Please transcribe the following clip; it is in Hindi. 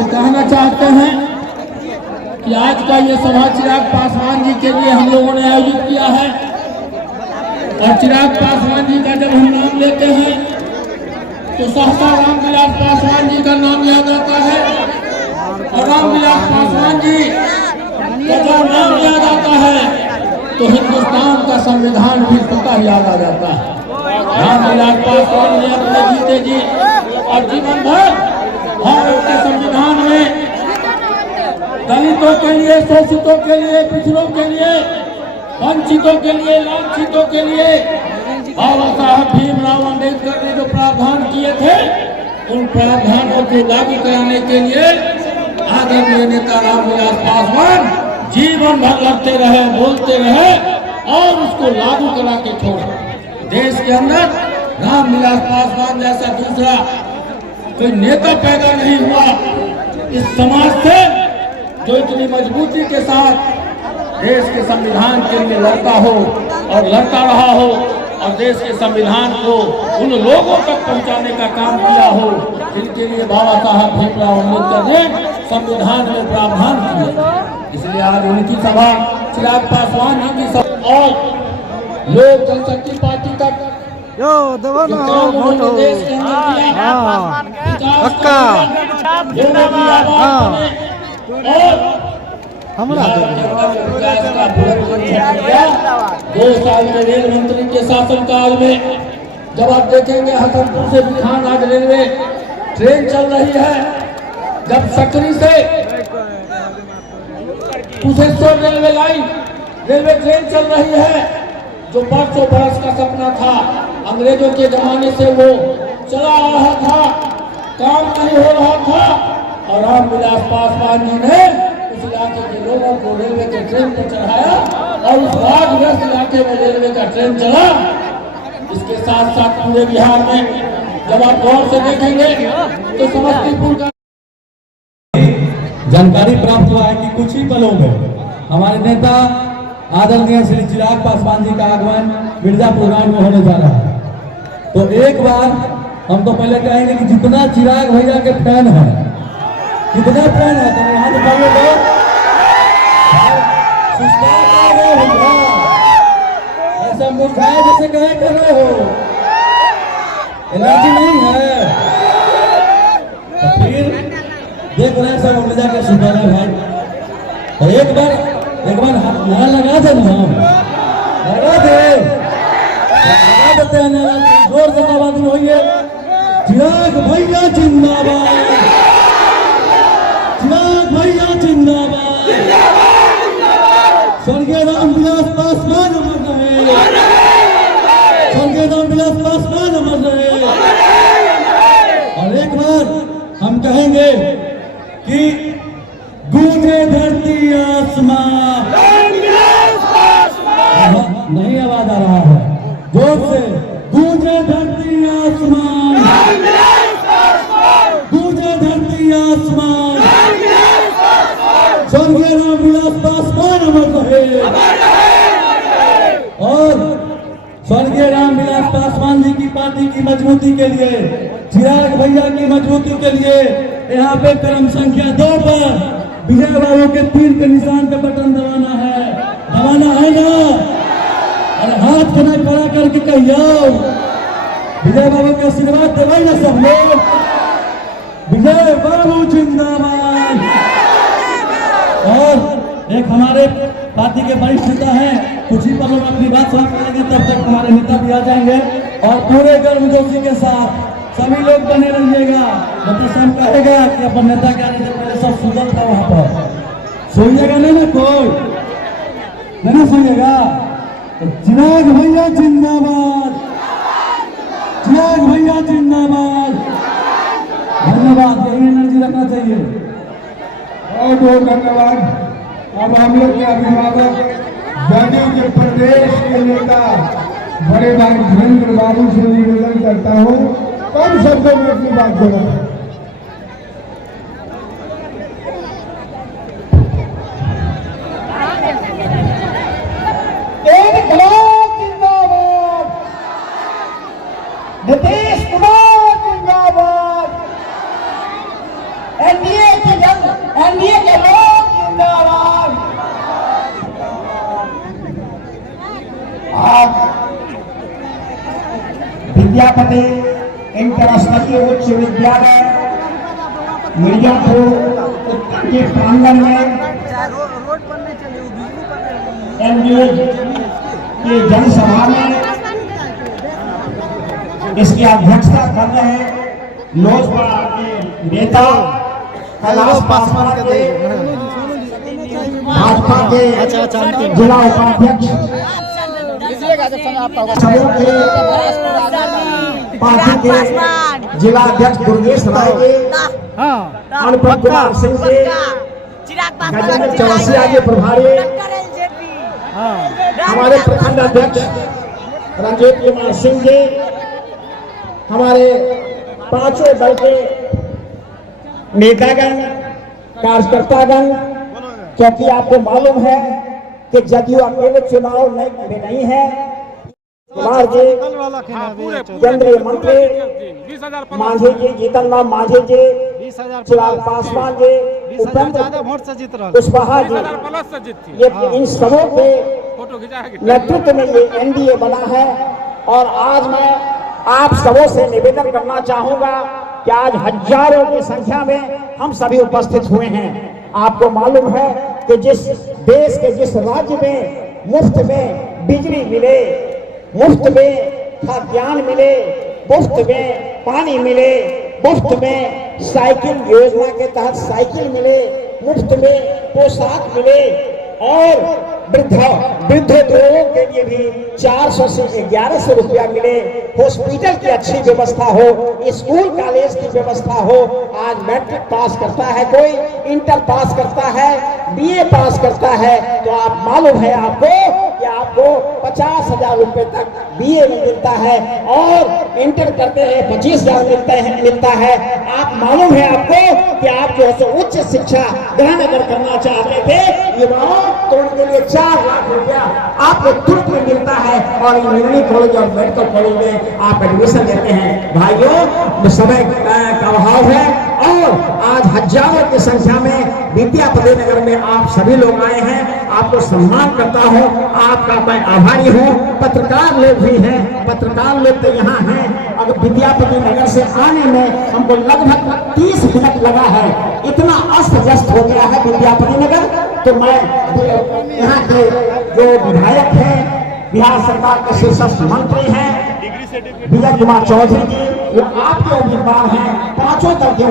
आपसे कहना चाहते हैं कि आज का ये सभा चिराग पासवान जी के लिए हम लोगों ने आयोजित किया है। और चिराग पासवान जी का जब हम नाम लेते हैं तो सहसा रामविलास पासवान जी का नाम याद आता है। और रामविलास पासवान जी का जब नाम याद आता है तो हिंदुस्तान का संविधान भी स्वतः याद आ जाता है। रामविलास पासवान जी अपने जीते जी और जीवन भर भारत के संविधान में दलितों के लिए, शोषितों के लिए, पिछड़ों के लिए, वंचितों के लिए, लांछितों के लिए बाबा साहब भीमराव अम्बेडकर ने जो प्रावधान किए थे उन प्रावधानों को लागू कराने के लिए आदरणीय नेता रामविलास पासवान जीवन भर लड़ते रहे, बोलते रहे और उसको लागू करा के छोड़ा। देश के अंदर रामविलास पासवान जैसा दूसरा कोई नेता पैदा नहीं हुआ इस समाज से जो इतनी मजबूती के साथ देश के संविधान के लिए लड़ता हो और लड़ता रहा हो और देश के संविधान को उन लोगों तक पहुंचाने का काम किया हो जिनके लिए बाबा साहब भीमराव अम्बेडकर ने संविधान में प्रावधान किए। इसलिए आज उनकी सभा चिराग पासवान जी की सभा और लोक जनशक्ति पार्टी का देश के अंदर दो साल में रेल मंत्री के शासनकाल में जब आप देखेंगे हसनपुर से बिहार आज रेलवे ट्रेन चल रही है। जब सकरी से Kusheshwar railway line railway train चल रही है जो बरसों बरस का सपना था, अंग्रेजों के जमाने से वो चला आ रहा था, काम नहीं हो रहा था और रामविलास पासवान जी ने उस इलाके के लोगों को रेलवे के ट्रेन पर चढ़ाया और उस बाढ़ग्रस्त इलाके में रेलवे का ट्रेन चला। इसके साथ साथ पूरे बिहार में जब आप गौर से देखेंगे तो समस्तीपुर का जानकारी प्राप्त हुआ है कि कुछ ही पलों में हमारे नेता आदरणीय श्री चिराग पासवान जी का आगमन मिर्जापुर में होने जा रहा है। तो एक बार हम तो पहले कहेंगे कि जितना चिराग भैया के फैन है, कितने फैन है तो यहाँ बताइए तो ऐसा मुरझाए जैसे कहे कर रहे हो, एनर्जी नहीं है तो फिर देख रहे हैं सब हम जाकर सुधारे भाई। तो एक बार नारा लगा दे ना, लगा देते हैं नारा, जोर से आवाज में होइए चिराग भैया जिंदाबाद, चिराग भैया जिंदाबाद, स्वर्गीय रामविलास पासवान अमर रहे, स्वर्गीय रामविलास पासवान अमर रहे। और एक बार हम कहेंगे कि गूंजे धरती आसमां, नहीं आवाज आ रहा है, जोर से गूंजे धरती आसमां, गूंजे धरती आसमां, स्वर्गीय रामविलास पासवान अमर रहे। और स्वर्गीय रामविलास पासवान जी की पार्टी की मजबूती के लिए, चिराग भैया की मजबूती के लिए यहाँ पे क्रम संख्या 2 पर विजय बाबू के तीर के निशान पे बटन दबाना है ना। अरे हाथ खड़ा खड़ा करके कहियो विजय बाबू के आशीर्वाद देवे ना सब लोग, विजय बाबू जिंदाबाद। और एक हमारे पार्टी के वरिष्ठ नेता हैं, कुछ ही पलों में अपनी बात समाप्त करेंगे, तब तक हमारे नेता भी आ जाएंगे और पूरे गर्मजोशी के साथ सभी लोग बने रहिएगा। मतलब कहेगा कि अपन नेता के आने से पहले सब सुधर था, वहां पर सोइएगा नहीं ना, कोई नहीं सोइएगा। तो चिराग भैया जिंदाबाद, चिराग भैया जिंदाबाद। धन्यवाद, यही एनर्जी रखना चाहिए। बहुत बहुत धन्यवाद। अब हम लोग के अभिभावक जदयू के प्रदेश के नेता बड़े भाई धीरेन्द्र बाबू से निवेदन करता हूँ कम शब्दों में अपनी बात बोला। नीतीश कुमार जिंदाबाद, एनडीए एनडीए के लोग जिंदाबाद। आज विद्यापति इंटरस्तरीय उच्च विद्यालय मिर्जापुर उत्तर के प्रांगण में एनडीए की जनसभा में इसकी अध्यक्षता कर रहे लोजपा के नेता कैलाश पासवान के, भाजपा के जिला उपाध्यक्ष, पार्टी के जिला अध्यक्ष दुर्गेश राय के, अनुपम कुमार सिंह के, गजेंद्र चौरसिया के प्रभारी, हमारे प्रखंड अध्यक्ष रंजीत कुमार सिंह जी, हमारे पांचों दल के नेतागण, कार्यकर्तागण, क्योंकि आपको मालूम है कि जदयू अकेले चुनाव में नहीं है। कुमार जी, केंद्रीय मंत्री मांझी जी, जीतन राम मांझी जी, चिराग पासवान जी, उपेंद्र कुशवाहा जी, ये इन सबों के नेतृत्व में ये एनडीए बना है। और आज मैं आप सबों से निवेदन करना चाहूंगा कि आज हजारों की संख्या में हम सभी उपस्थित हुए हैं। आपको मालूम है कि जिस देश के जिस राज्य में मुफ्त में बिजली मिले, मुफ्त में खाद्यान्न मिले, मुफ्त में पानी मिले, मुफ्त में साइकिल योजना के तहत साइकिल मिले, मुफ्त में पोशाक मिले और वृद्ध लोगों के लिए भी 400 से 1100 रुपया मिले, हॉस्पिटल की अच्छी व्यवस्था हो, स्कूल कॉलेज की व्यवस्था हो। आज मैट्रिक पास करता है कोई, इंटर पास करता है, बीए पास करता है, तो आप मालूम है आपको कि आपको 50,000 रुपए तक बीए में मिलता है और इंटर करते हैं 25,000 मिलता है। आप मालूम है आपको कि आप जो है उच्च शिक्षा ग्रहण अगर करना चाहते थे युवाओं, तो उनके लिए 4 लाख रुपया आपको तुरंत में मिलता है और इंजीनियरिंग कॉलेज और मेडिकल कॉलेज में आप एडमिशन लेते हैं। भाइयों, समय का अभाव है और आज हजारों की संख्या में विद्यापति नगर में आप सभी लोग आए हैं। आपको सम्मान करता हूं, आपका मैं आभारी हूं। पत्रकार लोग भी हैं, पत्रकार लोग तो यहाँ हैं। अगर विद्यापति नगर से आने में हमको लगभग 30 मिनट लगा है, इतना अस्त व्यस्त हो गया है विद्यापति नगर। तो मैं यहाँ के जो विधायक हैं, बिहार सरकार के शीर्षस्थ मंत्री हैं विजय कुमार चौधरी जी, वो आपके उम्मीदवार हैं, पांचों दल के